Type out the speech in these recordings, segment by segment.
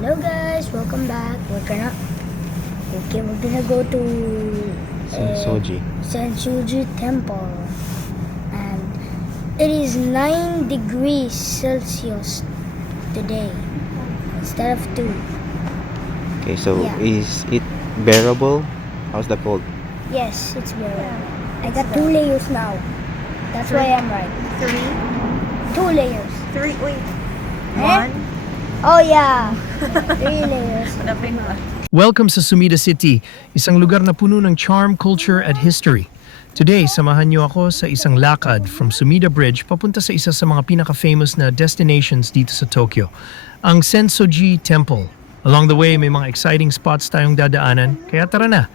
Hello guys, welcome back. We're gonna go to Sensoji. Sensoji Temple, and it is 9 degrees Celsius today instead of 2. Okay, so Yeah. is it bearable? How's the cold? Yes, it's bearable. I got 2 layers now. That's why I'm right. 2 layers. Three, wait. Eh? One. Oh yeah, 3 layers. Welcome sa Sumida City, isang lugar na puno ng charm, culture at history. Today, samahan niyo ako sa isang lakad from Sumida Bridge papunta sa isa sa mga pinaka-famous na destinations dito sa Tokyo, ang Sensoji Temple. Along the way, may mga exciting spots tayong dadaanan, kaya tara na!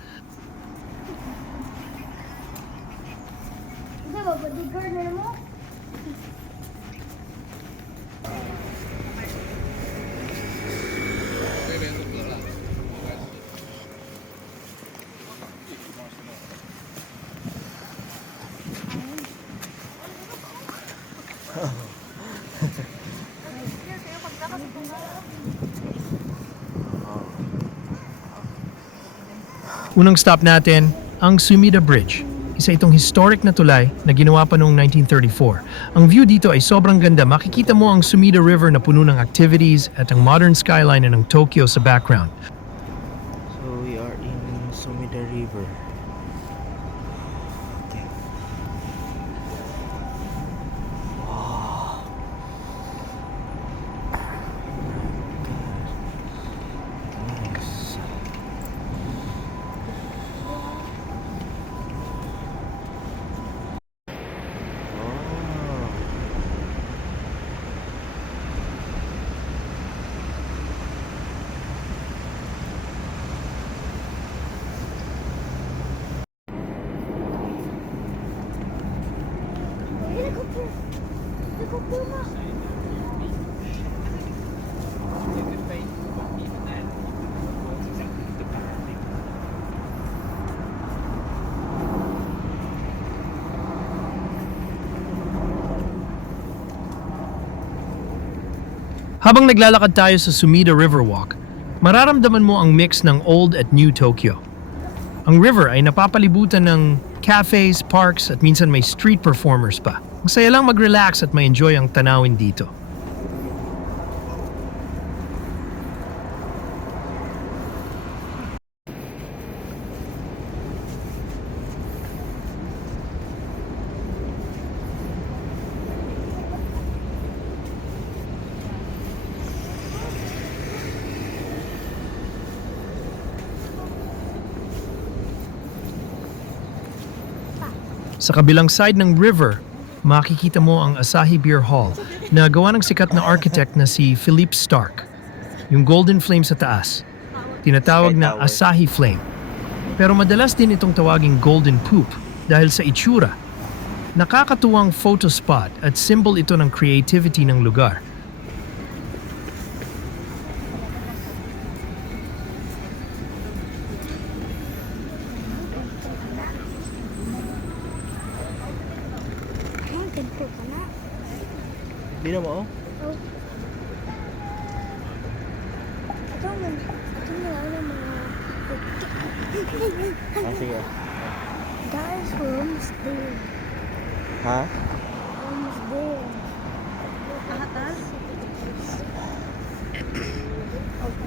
Unang stop natin, ang Sumida Bridge. Isa itong historic na tulay na ginawa pa noong 1934. Ang view dito ay sobrang ganda. Makikita mo ang Sumida River na puno ng activities at ang modern skyline ng Tokyo sa background. So we are in Sumida River. Okay. Wow. Nice. Oh. Habang naglalakad tayo sa Sumida Riverwalk, mararamdaman mo ang mix ng old at new Tokyo. Ang river ay napapalibutan ng cafes, parks at minsan may street performers pa. Ang saya lang mag-relax at ma-enjoy ang tanawin dito. Sa kabilang side ng river, makikita mo ang Asahi Beer Hall na gawa ng sikat na architect na si Philippe Starck. Yung golden flame sa taas, tinatawag na Asahi Flame. Pero madalas din itong tawaging golden poop dahil sa itsura. Nakakatuwang photo spot at symbol ito ng creativity ng lugar. Di na mo? Ah, sige. Guys, we're almost there. Ha? Almost there.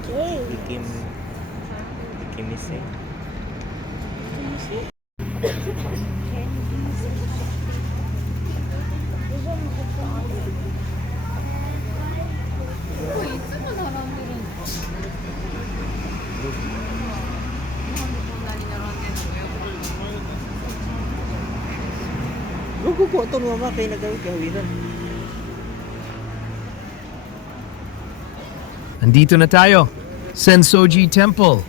Okay. Ikimising. Lugo po ito mama kay nagawin kahawinan. Nandito na tayo, Sensoji Temple.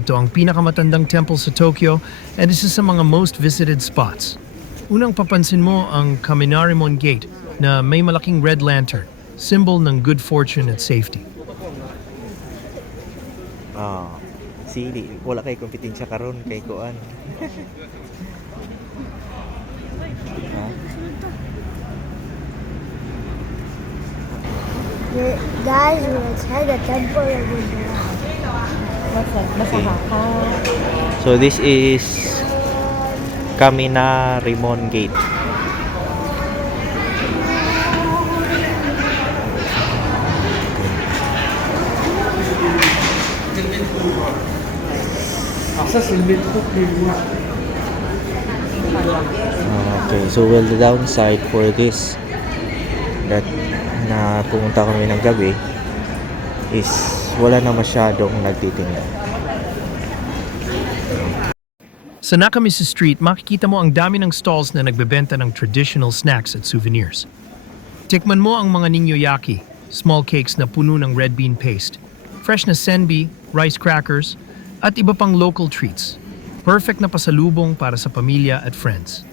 Ito ang pinakamatandang temple sa Tokyo and isa sa mga most visited spots. Unang papansin mo ang Kaminarimon Gate na may malaking red lantern, symbol ng good fortune at safety. Ah, sili wala kay kompetensya karon kay kuan. Ha? Guys, let's head a temple over there. So this is Camina Rimon Gate. Okay, so well, the downside for this that na pumunta kami ng gabi is wala na masyadong nagtitinda. Sa Nakamisu Street, makikita mo ang dami ng stalls na nagbebenta ng traditional snacks at souvenirs. Tikman mo ang mga ninyoyaki, small cakes na puno ng red bean paste, fresh na senbi, rice crackers, at iba pang local treats. Perfect na pasalubong para sa pamilya at friends.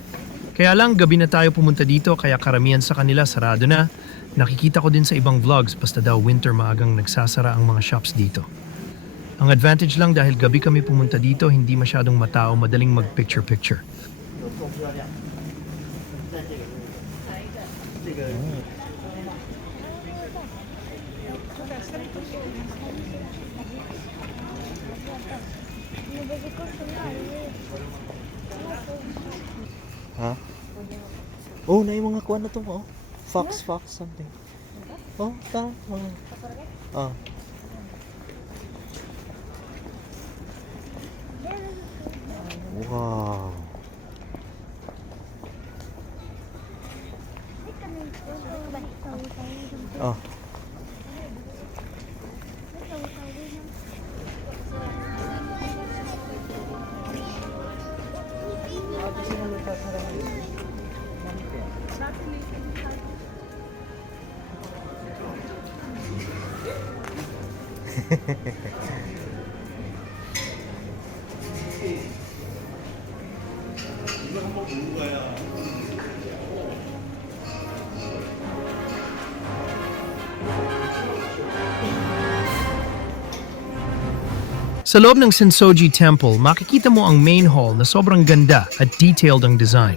Kaya lang, gabi na tayo pumunta dito kaya karamihan sa kanila sarado na. Nakikita ko din sa ibang vlogs basta daw winter maagang nagsasara ang mga shops dito. Ang advantage lang dahil gabi kami pumunta dito, hindi masyadong matao, madaling mag-picture-picture. Ha? Oh, na yung mga kuwan na to mo. Fox something. Oh, ta. Oh. Ah. Wow. Oh. Sa loob ng Sensoji Temple, makikita mo ang main hall na sobrang ganda at detailed ang design.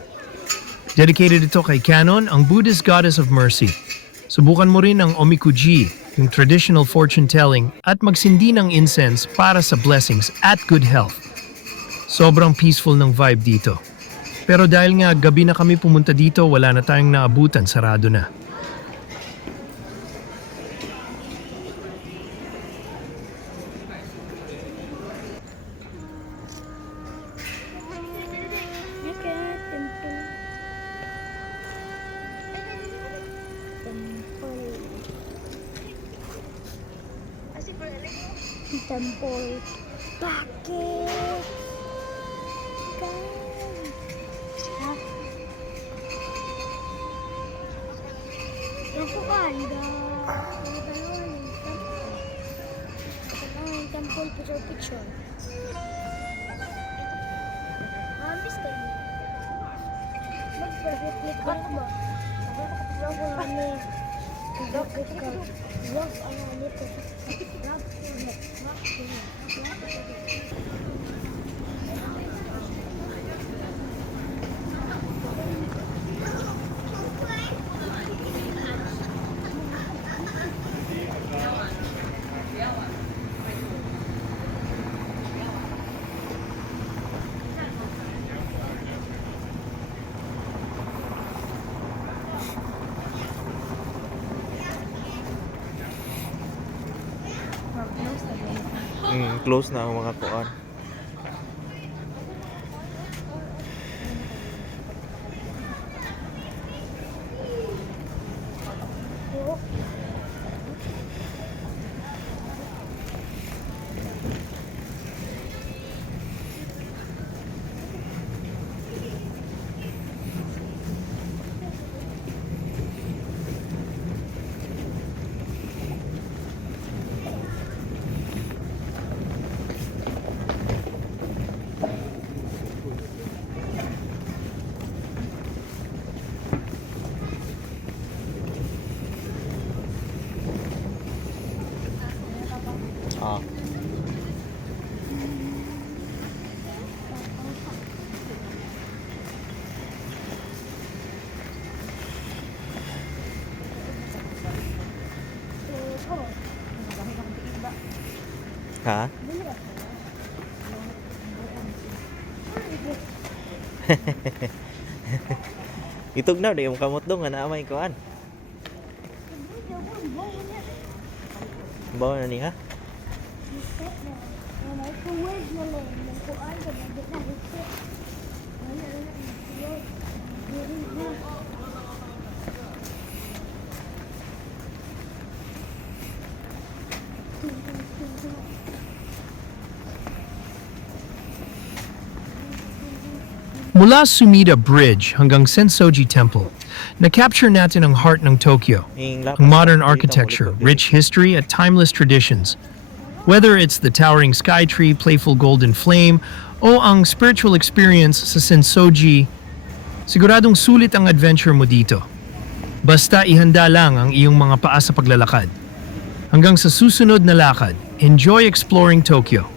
Dedicated ito kay Kannon, ang Buddhist goddess of mercy. Subukan mo rin ang omikuji, yung traditional fortune telling, at magsindi ng incense para sa blessings at good health. Sobrang peaceful ng vibe dito. Pero dahil nga gabi na kami pumunta dito, wala na tayong naabutan, sarado na. Temple. Bakit? Naku anda. Temple picture. Mister. Mag-perfect ba? Rock ano? Rock ka. Rock ano nito? Close na ang mga kuan. Ha? Itog na, di yung kamot dong, nga naamay ko an. Bawa na niya. Mula Sumida Bridge hanggang Sensoji Temple, na-capture natin ang heart ng Tokyo. Ang modern architecture, rich history at timeless traditions. Whether it's the towering sky tree, playful golden flame, o ang spiritual experience sa Sensoji, siguradong sulit ang adventure mo dito. Basta ihanda lang ang iyong mga paa sa paglalakad. Hanggang sa susunod na lakad, enjoy exploring Tokyo.